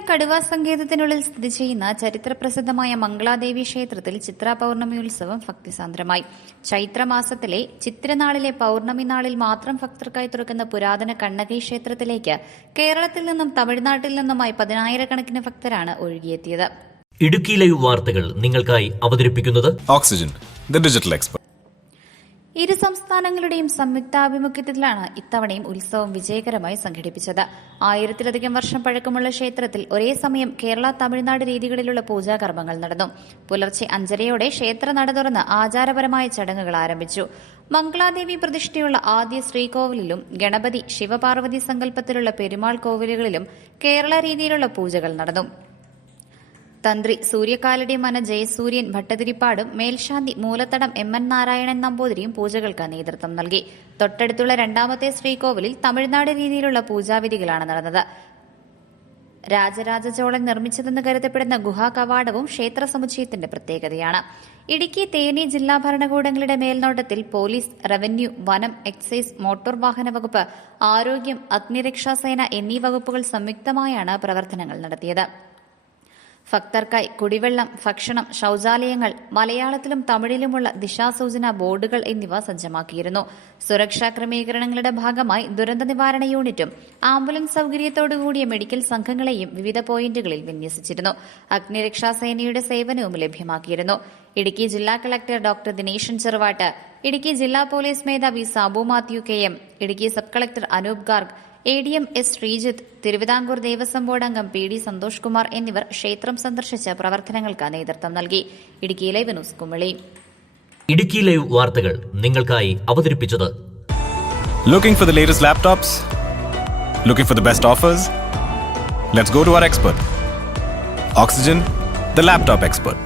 പെരിയാർ കടുവ സങ്കേതത്തിനുള്ളിൽ സ്ഥിതി ചെയ്യുന്ന ചരിത്രപ്രസിദ്ധമായ മംഗളാദേവി ക്ഷേത്രത്തിൽ ചിത്ര പൌർണമി ഉത്സവം ഭക്തിസാന്ദ്രമായി. ചൈത്രമാസത്തിലെ ചിത്രനാളിലെ പൌർണമി നാളിൽ മാത്രം ഭക്തർക്കായി തുറക്കുന്ന പുരാതന കണ്ണകി ക്ഷേത്രത്തിലേക്ക് കേരളത്തിൽ നിന്നും തമിഴ്നാട്ടിൽ നിന്നുമായി 10,000-കണക്കിന് ഭക്തരാണ് ഒഴുകിയെത്തിയത്. ഇടുക്കി ലൈവ് വാർത്തകൾ നിങ്ങൾക്കായി അവതരിപ്പിക്കുന്നത് ഓക്സിജൻ, ദി ഡിജിറ്റൽ എക്സ്പെർട്ട്. ഇരു സംസ്ഥാനങ്ങളുടെയും സംയുക്താഭിമുഖ്യത്തിലാണ് ഇത്തവണയും ഉത്സവം വിജയകരമായി സംഘടിപ്പിച്ചത്. 1000-ലധികം വർഷം പഴക്കമുള്ള ക്ഷേത്രത്തിൽ ഒരേ സമയം കേരള തമിഴ്നാട് രീതികളിലുള്ള പൂജാകർമ്മങ്ങൾ നടന്നു. പുലർച്ചെ 5:30-യോടെ ക്ഷേത്ര നട തുറന്ന് ആചാരപരമായ ചടങ്ങുകൾ ആരംഭിച്ചു. മംഗളാദേവി പ്രതിഷ്ഠയുള്ള ആദ്യ ശ്രീകോവിലിലും ഗണപതി ശിവപാർവതി സങ്കല്പത്തിലുള്ള പെരുമാൾ കോവിലുകളിലും കേരള രീതിയിലുള്ള പൂജകൾ നടന്നു. തന്ത്രി സൂര്യകാലടി മന ജയസൂര്യൻ ഭട്ടതിരിപ്പാടും മേൽശാന്തി മൂലത്തടം എം.എൻ. നാരായണൻ നമ്പൂതിരിയും പൂജകൾക്ക് നേതൃത്വം നൽകി. തൊട്ടടുത്തുള്ള രണ്ടാമത്തെ ശ്രീകോവിലിൽ തമിഴ്നാട് രീതിയിലുള്ള പൂജാവിധികളാണ് നടന്നത്. രാജരാജ ചോളൻ നിർമ്മിച്ചതെന്ന് കരുതപ്പെടുന്ന ഗുഹാ കവാടവും ക്ഷേത്ര സമുച്ചയത്തിന്റെ പ്രത്യേകതയാണ്. ഇടുക്കി, തേനി ജില്ലാ ഭരണകൂടങ്ങളുടെ മേൽനോട്ടത്തിൽ പോലീസ്, റവന്യൂ, വനം, എക്സൈസ്, മോട്ടോർ വാഹന വകുപ്പ്, ആരോഗ്യം, അഗ്നിരക്ഷാസേന എന്നീ വകുപ്പുകൾ സംയുക്തമായാണ് പ്രവർത്തനങ്ങൾ നടത്തിയത്. ഭക്തർക്കായി കുടിവെള്ളം, ഭക്ഷണം, ശൌചാലയങ്ങൾ, മലയാളത്തിലും തമിഴിലുമുള്ള ദിശാസൂചന ബോർഡുകൾ എന്നിവ സജ്ജമാക്കിയിരുന്നു. സുരക്ഷാ ക്രമീകരണങ്ങളുടെ ഭാഗമായി ദുരന്ത നിവാരണ യൂണിറ്റും ആംബുലൻസ് സൌകര്യത്തോടുകൂടിയ മെഡിക്കൽ സംഘങ്ങളെയും വിവിധ പോയിന്റുകളിൽ വിന്യസിച്ചിരുന്നു. അഗ്നിരക്ഷാസേനയുടെ സേവനവും ലഭ്യമാക്കിയിരുന്നു. ഇടുക്കി ജില്ലാ കളക്ടർ ഡോക്ടർ ദിനേശൻ ചെറുവാട്ട്, ഇടുക്കി ജില്ലാ പോലീസ് മേധാവി Sabu Mathew KM, Idukki sub collector Anoop Garg, ADM S. Sreejith, Thiruvithamkoor Devaswom board അംഗം PD സന്തോഷ് കുമാർ എന്നിവർ ക്ഷേത്രം സന്ദർശിച്ച് പ്രവർത്തനങ്ങൾക്ക് നേതൃത്വം നൽകി. Idukki live news Kumily. Idukki live വാർത്തകൾ നിങ്ങൾക്കായി അവതരിപ്പിച്ചത് Looking for the latest laptops? Looking for the best offers? Let's go to our expert. Oxygen, the laptop expert.